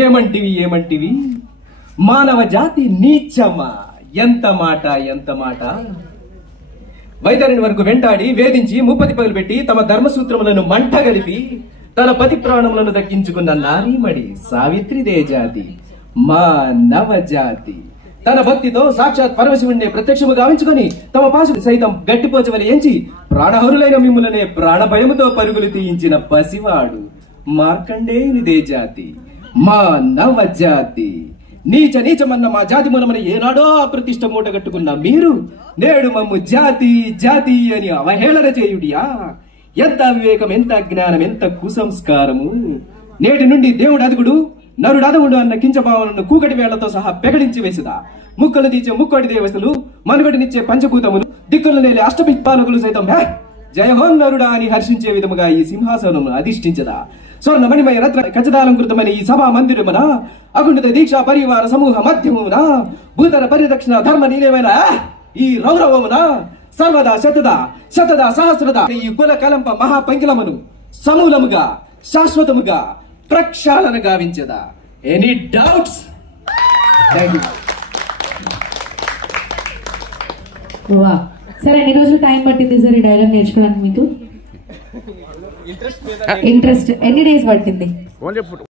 ఏమంటివి ఏమంటివి మానవ జాతి నీచమా? ఎంత మాట ఎంత మాట! వైతరిని వరకు వెంటాడి వేధించి ముప్పతి పగులు పెట్టి తమ ధర్మసూత్రములను మంటగలిపి తన పతి ప్రాణములను దక్కించుకున్న నారీమణి సావిత్రిదే జాతి, మా నవజాతి. తన భక్తితో సాక్షాత్ పరమశివుణ్ణి ప్రత్యక్షము గావించుకొని తమ పాశుడు సైతం గట్టిపోచవలి ఎంచి ప్రాణహరులైన మిమ్ములనే ప్రాణభయముతో పరుగులు తీయించిన పసివాడు మార్కండేయునిదే జాతి, మా నవజాతి. నీచ నీచమన్న మా జాతి మూలమని ఏనాడో అప్రతిష్ట మూటగట్టుకున్న మీరు నేడు మమ్ము జాతి జాతి అని అవహేళన చేయుడియా? ఎంత వివేకం, ఎంత జ్ఞానం, ఎంత కుసంస్కారము! నేటి నుండి దేవుడు అదుగుడు నరుడు అదవుడు అన్న కించభావనను కూకటి వేళ్లతో సహా పెకడించి వేసిదా. ముక్కలు తీచే ముక్కోటి దేవతలు, మనుగడనిచ్చే పంచభూతములు, దిక్కులు నేలే అష్టపిపాలకులు సైతం జయహో నరుడా అని హర్షించే విధముగా ఈ సింహాసనము అధిష్ఠించదా. స్వర్ణమణిమయ రత్న ఖచ్చితాలంకృతమైన ఈ సభా మందిరమున అగుండిత దీక్షా పరివార సమూహ మధ్యమున భూతర పరిరక్షణ ధర్మ నీలేమైన ఈ రౌరవమున సర్వదా శతదా సహస్రద ఈ కుల కలంప మహాపంకిలమును సమూలముగా శాశ్వతముగా ప్రక్షాళన గావించదా. Any doubts? సరే, ఎన్ని రోజులు టైం పట్టింది సార్ ఈ డైలాగ్ నేర్చుకోవడానికి మీకు? ఇంట్రెస్ట్ ఎన్ని డేస్ పట్టింది?